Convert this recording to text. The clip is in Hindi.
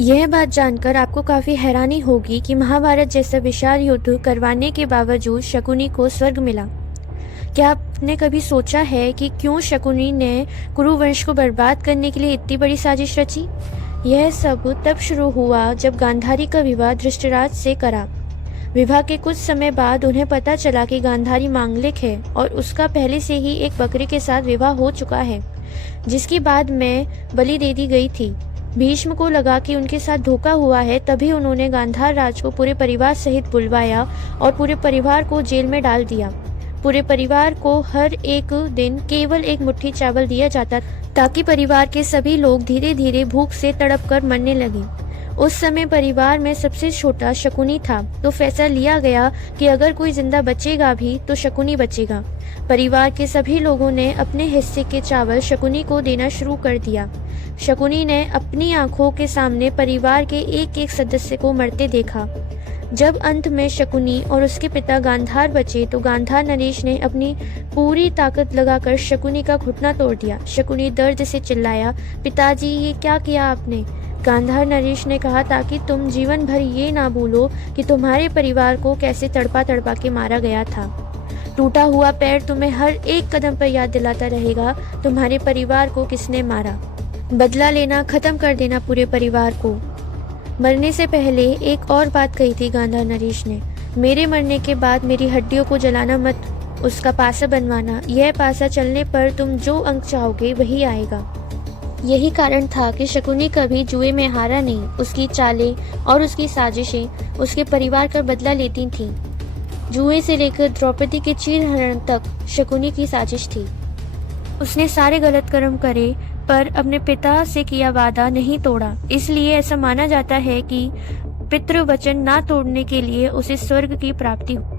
यह बात जानकर आपको काफी हैरानी होगी कि महाभारत जैसा विशाल युद्ध करवाने के बावजूद शकुनी को स्वर्ग मिला। क्या आपने कभी सोचा है कि क्यों शकुनी ने कुरुवंश को बर्बाद करने के लिए इतनी बड़ी साजिश रची? यह सब तब शुरू हुआ जब गांधारी का विवाह धृतराष्ट्र से करा। विवाह के कुछ समय बाद उन्हें पता चला कि गांधारी मांगलिक है और उसका पहले से ही एक बकरी के साथ विवाह हो चुका है, जिसकी बाद में बलि दे दी गई थी। भीष्म को लगा कि उनके साथ धोखा हुआ है, तभी उन्होंने गांधार राज को पूरे परिवार सहित बुलवाया और पूरे परिवार को जेल में डाल दिया। पूरे परिवार को हर एक दिन केवल एक मुट्ठी चावल दिया जाता ताकि परिवार के सभी लोग धीरे धीरे भूख से तड़प कर मरने लगे। उस समय परिवार में सबसे छोटा शकुनी था, तो फैसला लिया गया कि अगर कोई जिंदा बचेगा भी तो शकुनी बचेगा। परिवार के सभी लोगों ने अपने हिस्से के चावल शकुनी को देना शुरू कर दिया। शकुनी ने अपनी आंखों के सामने परिवार के एक एक सदस्य को मरते देखा। जब अंत में शकुनी और उसके पिता गांधार बचे तो गांधार नरेश ने अपनी पूरी ताकत लगाकर शकुनी का घुटना तोड़ दिया। शकुनी दर्द से चिल्लाया, पिताजी ये क्या किया आपने? गांधार नरेश ने कहा, ताकि तुम जीवन भर ये ना भूलो कि तुम्हारे परिवार को कैसे तड़पा तड़पा के मारा गया था। टूटा हुआ पैर तुम्हें हर एक कदम पर याद दिलाता रहेगा तुम्हारे परिवार को किसने मारा। बदला लेना खत्म कर देना पूरे परिवार को। मरने से पहले एक और बात कही थी गांधार नरेश ने, मेरे मरने के बाद मेरी हड्डियों को जलाना मत, उसका पासा बनवाना। यह पासा चलने पर तुम जो अंक चाहोगे वही आएगा। यही कारण था कि शकुनी कभी जुए में हारा नहीं। उसकी चालें और उसकी साजिशें उसके परिवार का बदला लेती थीं। जुए से लेकर द्रौपदी के चीरहरण तक शकुनी की साजिश थी। उसने सारे गलत कर्म करे पर अपने पिता से किया वादा नहीं तोड़ा। इसलिए ऐसा माना जाता है कि पितृवचन ना तोड़ने के लिए उसे स्वर्ग की प्राप्ति हुई।